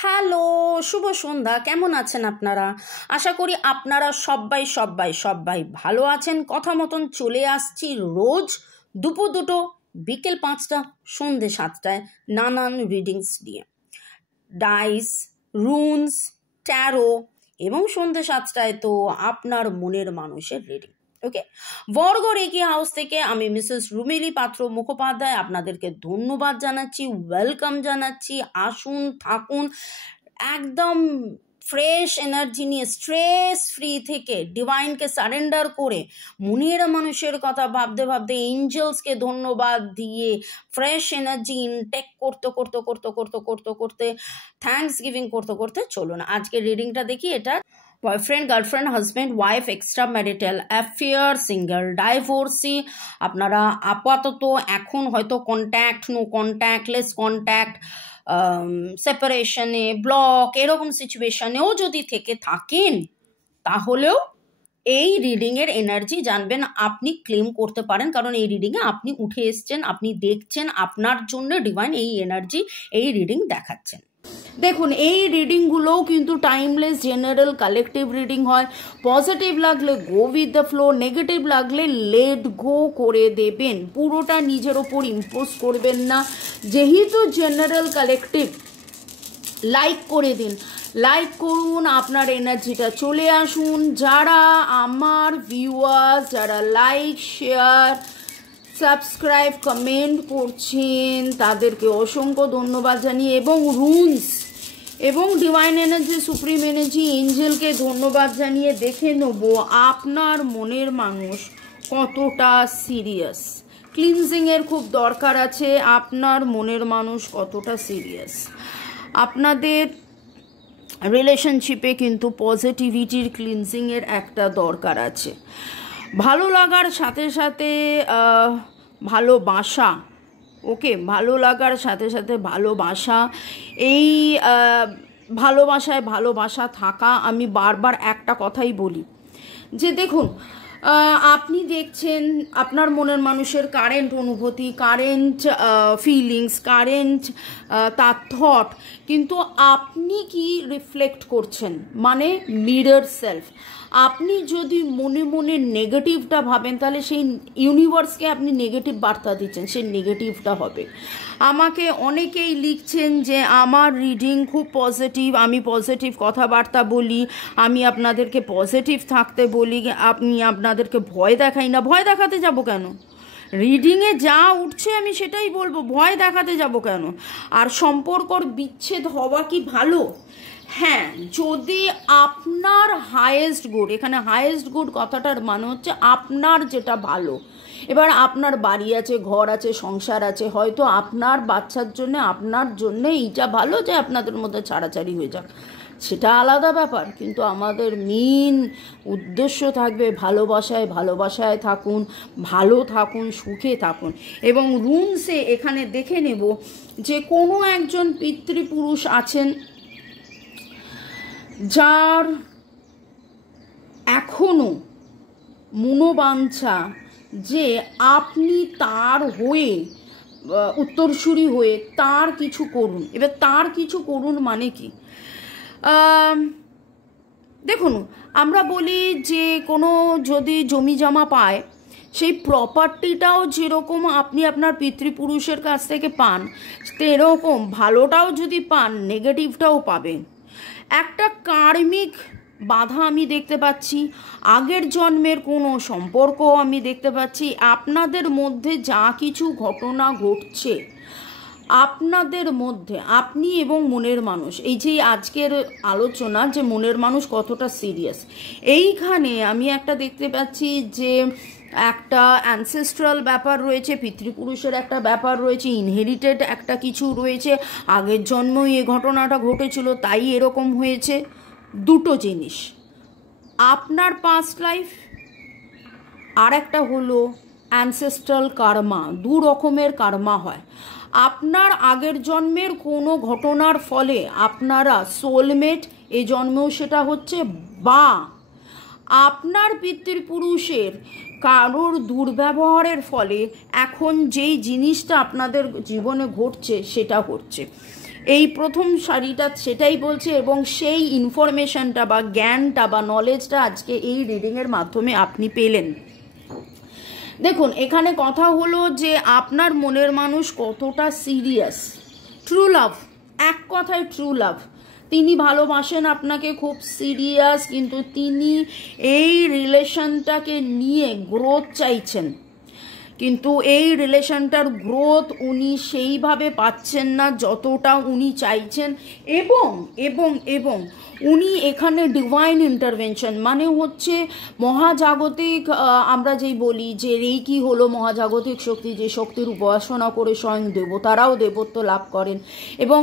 Hello, শুভ সন্ধ্যা। কেমন আছেন আপনারা? আশা করি আপনারা সবাই ভালো আছেন। কথা মতন চলে আসছি রোজ দুপুর 2টো, বিকেল 5টা, সন্ধে 7টায় নানান রিডিংস নিয়ে। ডাইস, রুনস, ট্যারো এবং সন্ধে 7টায় তো আপনার মনের মানুষের রিডিং। ওকে, বর্গ রেকি হাউস থেকে আমি মিসেস রুমিলি পাত্র মুখোপাধ্যায় আপনাদেরকে ধন্যবাদ জানাচ্ছি, ওয়েলকাম জানাচ্ছি। আসুন, থাকুন, একদম ফ্রেশ এনার্জি নিয়ে, স্ট্রেস ফ্রি থেকে, ডিভাইনকে সারেন্ডার করে, মনের মানুষের কথা ভাবতে ভাবতে, এঞ্জেলসকে ধন্যবাদ দিয়ে, ফ্রেশ এনার্জি ইনটেক করতে থ্যাঙ্কস গিভিং করতে চলুন আজকে রিডিংটা দেখি। এটা boyfriend, girlfriend, husband, wife, extra marital affair, single, divorcee. আপনারা আপাতত এখন হয়তো contact, no contact, less contact, সেপারেশনে, ব্লক, এরকম সিচুয়েশনেও যদি থেকে থাকেন, তাহলেও এই রিডিংয়ের এনার্জি জানবেন আপনি ক্লেম করতে পারেন, কারণ এই রিডিংয়ে আপনি উঠে এসছেন, আপনি দেখছেন, আপনার জন্য ডিভাইন এই এনার্জি, এই রিডিং দেখাচ্ছেন। দেখুন, এই রিডিংগুলোও কিন্তু টাইমলেস, জেনারেল, কালেকটিভ রিডিং হয়। পজিটিভ লাগলে go with the flow, negative লাগলে লেট গো করে দেবেন, পুরোটা নিজের ওপর ইম্পোজ করবেন না। যেহেতু জেনারেল, কালেকটিভ, লাইক করে দিন, লাইক করুন, আপনার এনার্জিটা চলে আসুন। যারা আমার ভিউয়ার্স, যারা লাইক, শেয়ার, সাবস্ক্রাইব, কমেন্ট করছেন, তাদেরকে অসংখ্য ধন্যবাদ জানিয়ে, এবং রুনস এবং ডিভাইন এনার্জি, সুপ্রিম এনার্জি, এঞ্জেলকে ধন্যবাদ জানিয়ে দেখে নেব আপনার মনের মানুষ কতটা সিরিয়াস। ক্লিনজিংয়ের খুব দরকার আছে, আপনার মনের মানুষ কতটা সিরিয়াস। আপনাদের রিলেশনশিপে কিন্তু পজিটিভিটির, ক্লিনজিংয়ের একটা দরকার আছে। ভালো লাগার সাথে সাথে ভালোবাসা, ওকে, ভালো লাগার সাথে সাথে ভালোবাসা, এই ভালোবাসায় ভালোবাসা থাকা। আমি বারবার একটা কথাই বলি যে দেখুন, আপনি দেখছেন আপনার মনের মানুষের কারেন্ট অনুভূতি, কারেন্ট ফিলিংস, কারেন্ট তার থট, কিন্তু আপনি কি রিফ্লেক্ট করছেন, মানে মিরর সেলফ। আপনি যদি মনে মনে নেগেটিভটা ভাবেন, তাহলে সেই ইউনিভার্সকে আপনি নেগেটিভ বার্তা দিচ্ছেন, সেই নেগেটিভটা হবে। আমাকে অনেকেই লিখছেন যে আমার রিডিং খুব পজিটিভ, আমি পজিটিভ কথাবার্তা বলি, আমি আপনাদেরকে পজিটিভ থাকতে বলি, আমি আপনাদেরকে ভয় দেখাই না। ভয় দেখাতে যাব কেন? রিডিংয়ে যা উঠছে আমি সেটাই বলবো, ভয় দেখাতে যাব কেন? আর সম্পর্কর বিচ্ছেদ হওয়া কি ভালো? হ্যাঁ, যদি আপনার হায়েস্ট গুড, এখানে হায়েস্ট গুড কথাটার মানে হচ্ছে আপনার যেটা ভালো। এবার আপনার বাড়ি আছে, ঘর আছে, সংসার আছে, হয়তো আপনার বাচ্চার জন্য, আপনার জন্য এইটা ভালো যে আপনাদের মধ্যে ছাড়াছাড়ি হয়ে যাক, সেটা আলাদা ব্যাপার, কিন্তু আমাদের মেন উদ্দেশ্য থাকবে ভালোবাসায়, ভালোবাসায় থাকুন, ভালো থাকুন, সুখে থাকুন। এবং রুনসে এখানে দেখে নেব যে কোনো একজন পিতৃপুরুষ আছেন যার এখনো মনোবাঞ্ছা যে আপনি তার হয়ে, উত্তরসূরি হয়ে তার কিছু করুন। এবার তার কিছু করুন মানে কি? দেখুন, আমরা বলি যে কোনো যদি জমি জমা পায়, সেই প্রপার্টিটাও যেরকম আপনি আপনার পিতৃপুরুষের কাছ থেকে পান, সেরকম ভালোটাও যদি পান, নেগেটিভটাও পাবেন। একটা কার্মিক বাধা আমি দেখতে পাচ্ছি, আগের জন্মের কোনো সম্পর্ক আমি দেখতে পাচ্ছি। আপনাদের মধ্যে যা কিছু ঘটনা ঘটছে আপনাদের মধ্যে, আপনি এবং মনের মানুষ, এই যে আজকের আলোচনা যে মনের মানুষ কতটা সিরিয়াস, এইখানে আমি একটা দেখতে পাচ্ছি যে একটা অ্যানসেস্ট্রাল ব্যাপার রয়েছে, পিতৃপুরুষের একটা ব্যাপার রয়েছে, ইনহেরিটেড একটা কিছু রয়েছে, আগের জন্মই এই ঘটনাটা ঘটেছিল তাই এরকম হয়েছে। দুটো জিনিস, আপনার পাস্ট লাইফ, আর একটা হলো অ্যানসেস্ট্রাল কার্মা। দু রকমের কার্মা হয়। আপনার আগের জন্মের কোনো ঘটনার ফলে আপনারা সোলমেট, এই জন্মেও সেটা হচ্ছে, বা আপনার পিতৃপুরুষের কারোর দুর্ব্যবহারের ফলে এখন যেই জিনিসটা আপনাদের জীবনে ঘটছে সেটা হচ্ছে। এই প্রথম শাড়িটা সেটাই বলছে, এবং সেই ইনফরমেশনটা বা জ্ঞানটা বা নলেজটা আজকে এই রিডিংয়ের মাধ্যমে আপনি পেলেন। দেখুন, এখানে কথা হলো যে আপনার মনের মানুষ কতটা সিরিয়াস। ট্রু লাভ, এক কথায় ট্রু লাভ। তিনি ভালোবাসেন আপনাকে খুব সিরিয়াস, কিন্তু তিনি এই রিলেশনটাকে নিয়ে গ্রোথ চাইছেন, কিন্তু এই রিলেশনটার গ্রোথ উনি সেইভাবে পাচ্ছেন না যতটা উনি চাইছেন। এবং এবং এবং উনি এখানে ডিভাইন ইন্টারভেনশন, মানে হচ্ছে মহাজাগতিক, আমরা যেই বলি যে রেইকি হলো মহাজাগতিক শক্তি, যে শক্তির উপাসনা করে স্বয়ং দেবতারাও দেবত্ব লাভ করেন। এবং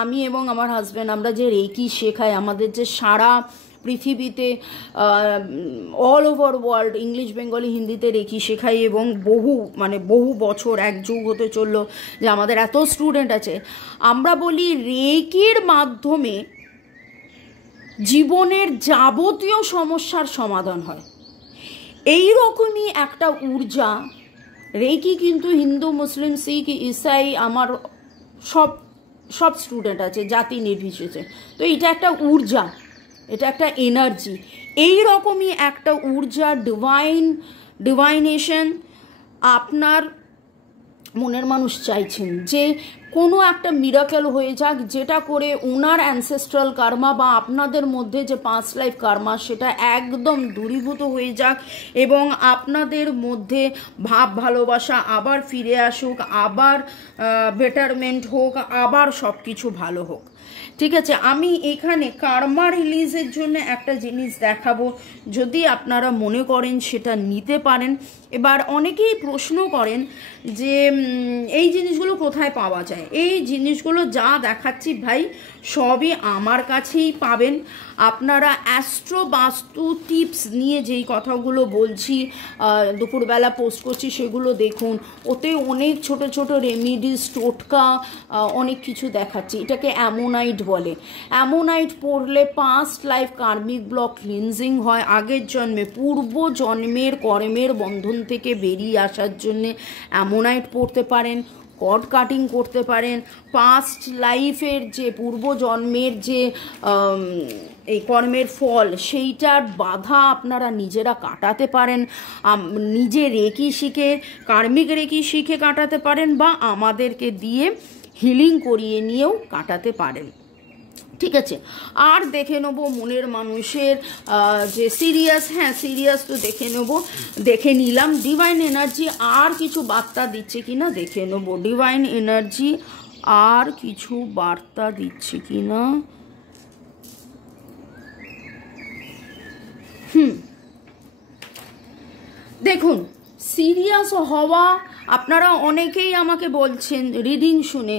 আমি এবং আমার হাজব্যান্ড, আমরা যে রেইকি শেখাই, আমাদের যে সারা পৃথিবীতে all over world English, Bengali, হিন্দিতে রেকি শেখাই, এবং বহু বছর, এক যুগ হতে চললো যে আমাদের এত স্টুডেন্ট আছে। আমরা বলি রেকির মাধ্যমে জীবনের যাবতীয় সমস্যার সমাধান হয়। এই রকমই একটা ঊর্জা রেকি, কিন্তু হিন্দু, মুসলিম, শিখ, ইসাই, আমার সব স্টুডেন্ট আছে জাতি নির্বিশেষে। তো এটা একটা ঊর্জা, এটা একটা এনার্জি। এই রকমই একটা ঊর্জা, ডিভাইনেশন আপনার মনের মানুষ চাইছেন যে কোনো একটা মিরাকেল হয়ে যাক, যেটা করে ওনার অ্যানসেস্ট্রাল কার্মা বা আপনাদের মধ্যে যে পাস্ট লাইফ কার্মা সেটা একদম দূরীভূত হয়ে যাক, এবং আপনাদের মধ্যে ভাব ভালোবাসা আবার ফিরে আসুক, আবার বেটারমেন্ট হোক, আবার সব কিছু ভালো হোক। ঠিক আছে, আমি এখানে কার্মা রিলিজের জন্য একটা জিনিস দেখাবো, যদি আপনারা মনে করেন সেটা নিতে পারেন। এবার অনেকেই প্রশ্ন করেন যে এই জিনিসগুলো কোথায় পাওয়া যায়। এই জিনিসগুলো যা দেখাচ্ছি ভাই সবই আমার কাছেই পাবেন। আপনারা অ্যাস্ট্রো বাস্তু টিপস নিয়ে যেই কথাগুলো বলছি, দুপুরবেলা পোস্ট করছি, সেগুলো দেখুন। ওতে অনেক ছোট ছোট রেমিডিস, টোটকা, অনেক কিছু দেখাচ্ছি। এটাকে অ্যামোনাইট বলে। অ্যামোনাইট পড়লে পাস্ট লাইফ কার্মিক ব্লক ক্লিনজিং হয়। আগের জন্মে, পূর্ব জন্মের কর্মের বন্ধন থেকে বেরিয়ে আসার জন্যে অ্যামোনাইট পড়তে পারেন। কর্ড কাটিং করতে পারেন। পাস্ট লাইফের যে পূর্ব জন্মের যে এই কর্মের ফল, সেইটার বাধা আপনারা নিজেরা কাটাতে পারেন। নিজে রেকি শিখে, কার্মিক রেকি শিখে কাটাতে পারেন, বা আমাদেরকে দিয়ে হিলিং করিয়ে নিয়েও কাটাতে পারেন। ঠিক আছে, আর দেখে নেবো মনের মানুষের যে সিরিয়াস, হ্যাঁ সিরিয়াস তো দেখে নিলাম। ডিভাইন এনার্জি আর কিছু বার্তা দিচ্ছে কিনা দেখে নেবো। ডিভাইন এনার্জি আর কিছু বার্তা দিচ্ছে কিনা। দেখুন, সিরিয়াস হওয়া, আপনারা অনেকেই আমাকে বলছেন রিডিং শুনে,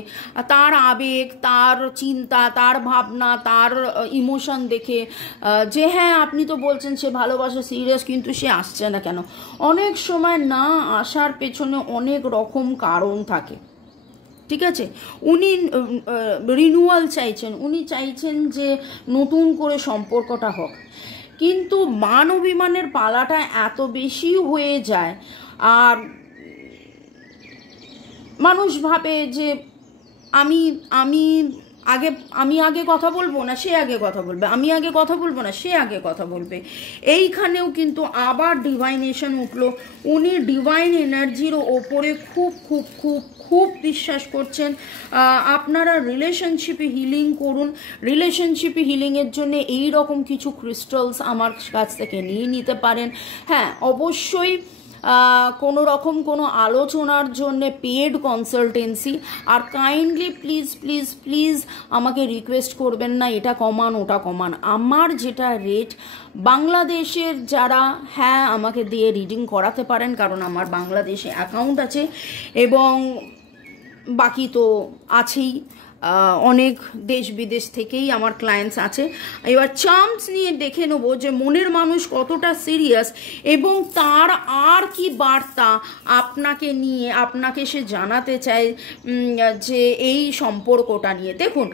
তার আবেগ, তার চিন্তা, তার ভাবনা, তার ইমোশন দেখে যে হ্যাঁ আপনি তো বলছেন সে ভালোবাসা সিরিয়াস, কিন্তু সে আসছে না কেন। অনেক সময় না আসার পেছনে অনেক রকম কারণ থাকে। ঠিক আছে, উনি রিনিউয়াল চাইছেন, উনি চাইছেন যে নতুন করে সম্পর্কটা হোক, কিন্তু মান অভিমানের পালাটা এত বেশি হয়ে যায়, আর মানুষ ভাবে যে আমি আগে কথা বলবো না সে আগে কথা বলবে, আমি আগে কথা বলবো না সে আগে কথা বলবে। এইখানেও কিন্তু আবার ডিভাইনেশন উঠলো। উনি ডিভাইন এনার্জির ওপরে খুব খুব খুব খুব বিশ্বাস করছেন। আপনারা রিলেশনশিপে হিলিং করুন। রিলেশনশিপে হিলিংয়ের জন্য এই রকম কিছু ক্রিস্টালস আমার কাছ থেকে নিয়ে নিতে পারেন। হ্যাঁ, অবশ্যই কোনো রকম কোনো আলোচনার জন্য পেড কনসালটেন্সি। আর কাইন্ডলি প্লিজ প্লিজ প্লিজ আমাকে রিকোয়েস্ট করবেন না এটা কমান ওটা কমান। আমার যেটা রেট, বাংলাদেশের যারা হ্যাঁ আমাকে দিয়ে রিডিং করাতে পারেন, কারণ আমার বাংলাদেশে অ্যাকাউন্ট আছে, এবং বাকি তো আছেই, অনেক দেশ বিদেশ থেকেই আমার ক্লায়েন্টস আছে। এবার চার্মস নিয়ে দেখে নেব যে মনের মানুষ কতটা সিরিয়াস, এবং তার আর কি বার্তা আপনাকে নিয়ে, আপনাকে সে জানাতে চায় যে এই সম্পর্কটা নিয়ে। দেখুন,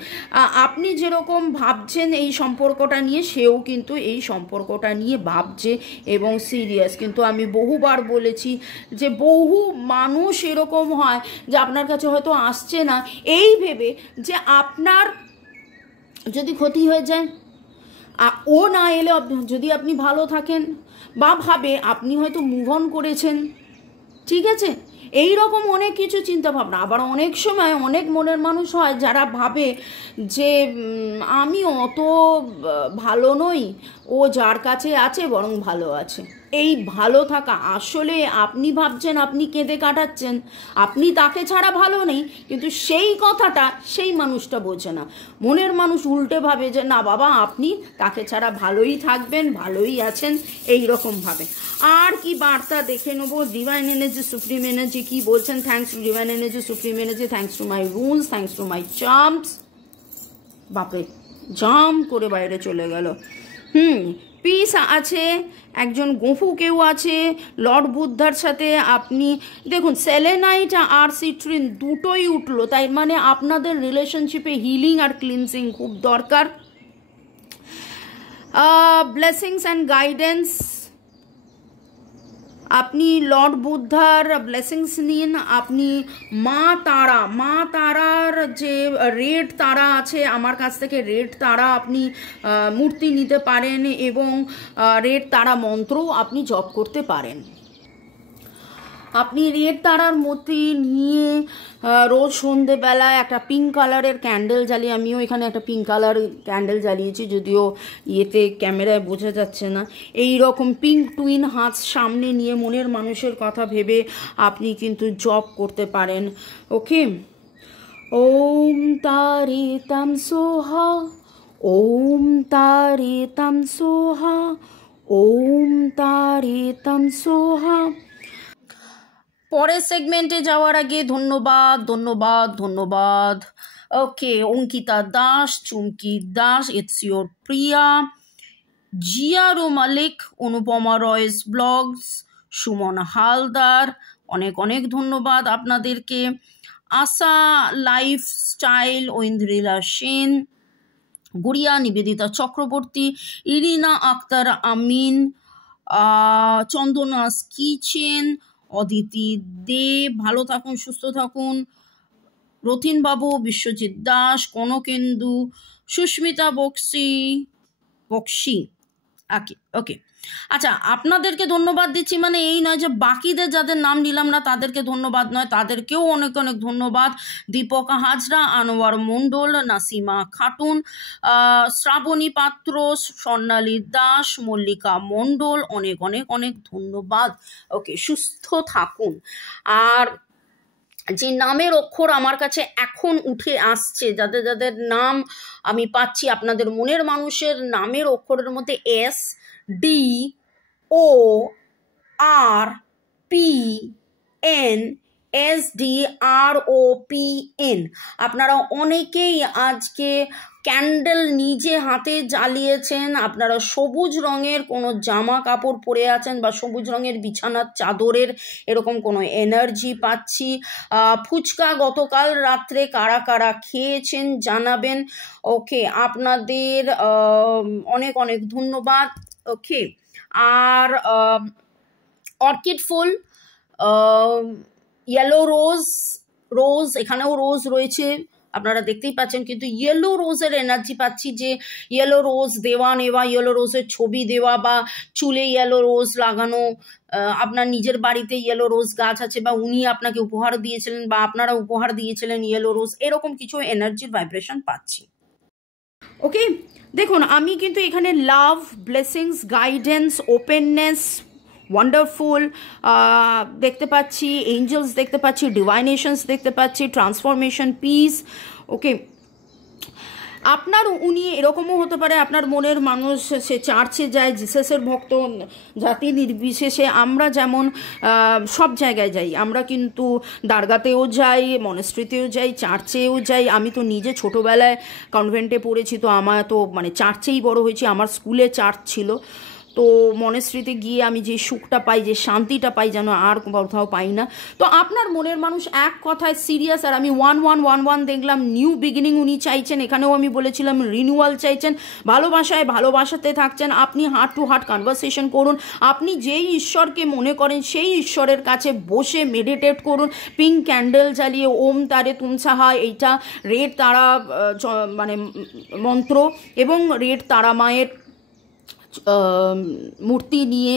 আপনি যেরকম ভাবছেন এই সম্পর্কটা নিয়ে, সেও কিন্তু এই সম্পর্কটা নিয়ে ভাবছে এবং সিরিয়াস। কিন্তু আমি বহুবার বলেছি যে বহু মানুষ এরকম হয় যে আপনার কাছে হয়তো আসছে না এই ভেবে যে আপনার যদি ক্ষতি হয়ে যায়, ও না এলে যদি আপনি ভালো থাকেন বা ভাবে আপনি হয়তো মুভ অন করেছেন, ঠিক আছে, এই রকম অনেক কিছু চিন্তা ভাবনা। আবার অনেক সময় অনেক মনের মানুষ হয় যারা ভাবে যে আমি অত ভালো নই, ও যার কাছে আছে বরং ভালো আছে। এই ভালো থাকা আসলে আপনি ভাবছেন আপনি কেঁদে কাটাচ্ছেন, আপনি তাকে ছাড়া ভালো নেই, কিন্তু সেই কথাটা সেই মানুষটা বোঝে না। মনের মানুষ উল্টে ভাবে যে না বাবা আপনি তাকে ছাড়া ভালোই থাকবেন, ভালোই আছেন, এই রকম ভাবে। আর কি বার্তা দেখে নেবো, ডিভাইন এনার্জি, সুপ্রিম এনার্জি কি বলছেন। Thanks to divine energy, supreme energy, thanks to my rules, thanks to my charms. বাপরে জাম করে বাইরে চলে গেল। পিস আছে, একজন গফু কেউ আছে, লর্ড বুদ্ধার সাথে আপনি দেখুন সেলেনাইট আর সিট্রিন দুটোই উঠলো, তাই মানে আপনাদের রিলেশনশিপে হিলিং আর ক্লিনজিং খুব দরকার। ব্লেসিংস অ্যান্ড গাইডেন্স, আপনি লর্ড বুদ্ধার ব্লেসিংস নিন। আপনি মা তারার যে রেড তারা আছে, আমার কাছ থেকে রেড তারা আপনি মূর্তি নিতে পারেন এবং রেড তারা মন্ত্রও আপনি জপ করতে পারেন। আপনি রেড তারার মূর্তি নিয়ে রোজ সন্ধেবেলায় একটা পিঙ্ক কালারের ক্যান্ডেল জ্বালিয়ে, আমিও এখানে একটা পিঙ্ক কালার ক্যান্ডেল জ্বালিয়েছি, যদিও ইয়েতে ক্যামেরায় বোঝা যাচ্ছে না। এই রকম পিঙ্ক টুইন হাত সামনে নিয়ে মনের মানুষের কথা ভেবে আপনি কিন্তু জব করতে পারেন। ওকে, ওম তারে তাম সোহা, ওম তারে তাম সোহা, ওম তারে তাম সোহা। পরের সেগমেন্টে যাওয়ার আগে ধন্যবাদ। Okay, Ankita Das, Chumki Das, it's your Priya, Jiaro Malik, Anupama Roy's blogs, Suman Haldar, অনেক অনেক ধন্যবাদ আপনাদেরকে। আশা লাইফস্টাইল, ঐন্দ্রিলা সেন, গুড়িয়া নিবেদিতা চক্রবর্তী, ইরিনা আক্তার আমিন, চন্দনাস কিচেন, অদিতি দেব, ভালো থাকুন, সুস্থ থাকুন, রথিন বাবু, বিশ্বজিৎ দাস, কনকেন্দু, সুস্মিতা বক্সি। ওকে, আচ্ছা, আপনাদেরকে ধন্যবাদ দিচ্ছি মানে এই নয় যে বাকিদের যাদের নাম নিলাম না তাদেরকে ধন্যবাদ নয়, তাদেরকেও অনেক অনেক ধন্যবাদ। দীপক হাজরা, আনোয়ার মণ্ডল, নাসিমা খাতুন, শ্রাবণী পাত্র, স্বর্ণালী দাস, মল্লিকা মণ্ডল, অনেক অনেক অনেক ধন্যবাদ। ওকে, সুস্থ থাকুন। আর যে নামের অক্ষর আমার কাছে এখন উঠে আসছে, যাদের যাদের নাম আমি পাচ্ছি, আপনাদের মনের মানুষের নামের অক্ষরের মধ্যে এস, ডি, ও, আর, পি, এন, এস, ডি, আর, ও, পি, এন। আপনারা অনেকেই আজকে ক্যান্ডেল নিজে হাতে জ্বালিয়েছেন, আপনারা সবুজ রঙের কোনো জামা কাপড় পরে আছেন বা সবুজ রঙের বিছানার চাদরের এরকম কোনো এনার্জি পাচ্ছি। ফুচকা গতকাল রাত্রে কারা কারা খেয়েছেন জানাবেন। ওকে, আপনাদের অনেক অনেক ধন্যবাদ। ওকে, আর অর্কিড ফুল, ইয়েলো রোজ, এখানেও রোজ রয়েছে আপনারা দেখতেই পাচ্ছেন, কিন্তু ইয়েলো রোজের এনার্জি পাচ্ছি, যে ইয়েলো রোজ দেওয়া নেওয়া, ইয়েলো রোজের ছবি দেওয়া বা চুলে ইয়েলো রোজ লাগানো, আপনার নিজের বাড়িতে ইয়েলো রোজ গাছ আছে বা উনি আপনাকে উপহার দিয়েছিলেন বা আপনারা উপহার দিয়েছিলেন ইয়েলো রোজ, এরকম কিছু এনার্জির ভাইব্রেশন পাচ্ছি। ওকে, দেখুন আমি কিন্তু এখানে লাভ, ব্লেসিংস, গাইডেন্স, ওপেননেস, ওয়ান্ডারফুল দেখতে পাচ্ছি, এঞ্জেলস দেখতে পাচ্ছি, ডিভাইনেশনস দেখতে পাচ্ছি, ট্রান্সফরমেশন, পিস। ওকে, আপনার উনি এরকমও হতে পারে আপনার মনের মানুষ সে চার্চে যায়, জিসাসের ভক্ত, জাতি নির্বিশেষে আমরা যেমন সব জায়গায় যাই, আমরা কিন্তু দারগাতেও যাই, মনেস্ট্রিতেও যাই, চার্চেও যাই। আমি তো নিজে ছোটোবেলায় কনভেন্টে পড়েছি, তো আমার তো মানে চার্চেই বড় হয়েছি, আমার স্কুলে চার্চ ছিল। তো মনেস্ট্রিতে গিয়ে আমি যে সুখটা পাই, যে শান্তিটা পাই, যেন আর কোথাও পাই না। তো আপনার মনের মানুষ এক কথায় সিরিয়াস, আর আমি 1111 দেখলাম, নিউ বিগিনিং উনি চাইছেন। এখানেও আমি বলেছিলাম রিনিউয়াল চাইছেন, ভালোবাসায় ভালোবাসাতে থাকছেন। আপনি হার্ট টু হার্ট কনভারসেশন করুন, আপনি যেই ঈশ্বরকে মনে করেন সেই ঈশ্বরের কাছে বসে মেডিটেট করুন, পিঙ্ক ক্যান্ডেল জ্বালিয়ে ওম তারে তুমসাহা এইটা রেড তারা মানে মন্ত্র এবং রেড তারা মায়ের মূর্তি নিয়ে,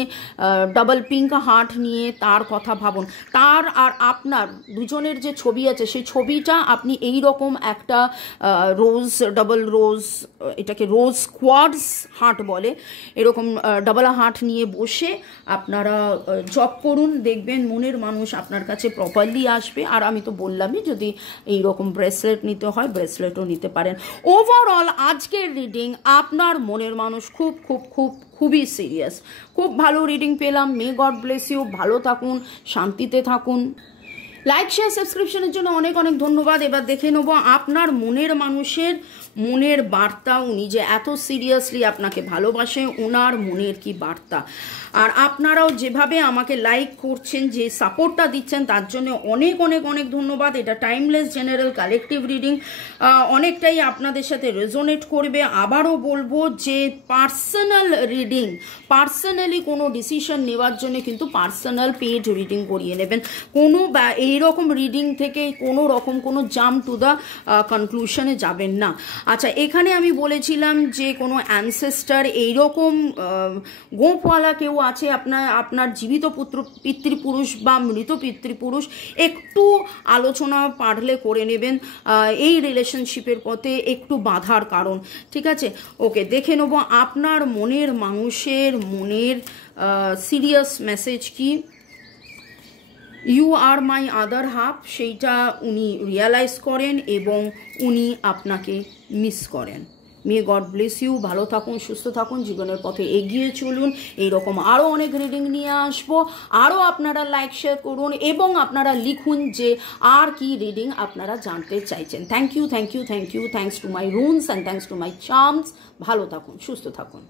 ডাবল পিঙ্ক হার্ট নিয়ে তার কথা ভাবুন। তার আর আপনার দুজনের যে ছবি আছে সেই ছবিটা আপনি এই রকম একটা রোজ, ডাবল রোজ, এটাকে রোজ কোয়ার্টজ হার্ট বলে, এরকম ডাবল হার্ট নিয়ে বসে আপনারা জপ করুন, দেখবেন মনের মানুষ আপনার কাছে প্রপারলি আসবে। আর আমি তো বললামই, যদি এই রকম ব্রেসলেট নিতে হয় ব্রেসলেটও নিতে পারেন। ওভারঅল আজকের রিডিং আপনার মনের মানুষ খুব খুব খুব খুবই সিরিয়াস, খুব ভালো রিডিং পেলাম। মে গড ব্লেস ইউ, ভালো থাকুন, শান্তিতে থাকুন। লাইক শেয়ার সাবস্ক্রিপশনের জন্য অনেক অনেক ধন্যবাদ। এবার দেখে নেব আপনার মনের মানুষের মনের বার্তা, উনি যে এত সিরিয়াসলি আপনাকে ভালোবাসে, ওনার মনের কি বার্তা। আর আপনারাও যেভাবে আমাকে লাইক করছেন, যে সাপোর্টটা দিচ্ছেন, তার জন্য অনেক অনেক অনেক ধন্যবাদ। এটা টাইমলেস জেনারেল কালেকটিভ রিডিং, অনেকটাই আপনাদের সাথে রেজোনেট করবে। আবারও বলবো যে পার্সোনাল রিডিং, পার্সোনালি কোনো ডিসিশন নেওয়ার জন্য কিন্তু পার্সোনাল পেড রিডিং করিয়ে নেবেন। কোনো এইরকম রিডিং থেকে কোনো রকম কোনো জাম্প টু দ্য কনক্লুশনে যাবেন না। আচ্ছা, এখানে আমি বলেছিলাম যে কোনো অ্যানসেস্টার এইরকম গোপওয়ালা কেউ আছে, আপনার জীবিত পিতৃপুরুষ বা মৃত পিতৃপুরুষ, একটু আলোচনা পারলে করে নেবেন এই রিলেশনশিপের পথে একটু বাধার কারণ। ঠিক আছে, ওকে, দেখে নেব আপনার মনের মানুষের মনের সিরিয়াস মেসেজ কি। You are my other half, সেইটা উনি রিয়ালাইজ করেন এবং উনি আপনাকে মিস করেন। মে গড ব্লেস ইউ, ভালো থাকুন, সুস্থ থাকুন, জীবনের পথে এগিয়ে চলুন। এইরকম আরও অনেক রিডিং নিয়ে আসবো। আরও আপনারা লাইক শেয়ার করুন এবং আপনারা লিখুন যে আর কি রিডিং আপনারা জানতে চাইছেন। Thank you, thank you, thank you, thanks to my runs and thanks to my charms. ভালো থাকুন, সুস্থ থাকুন।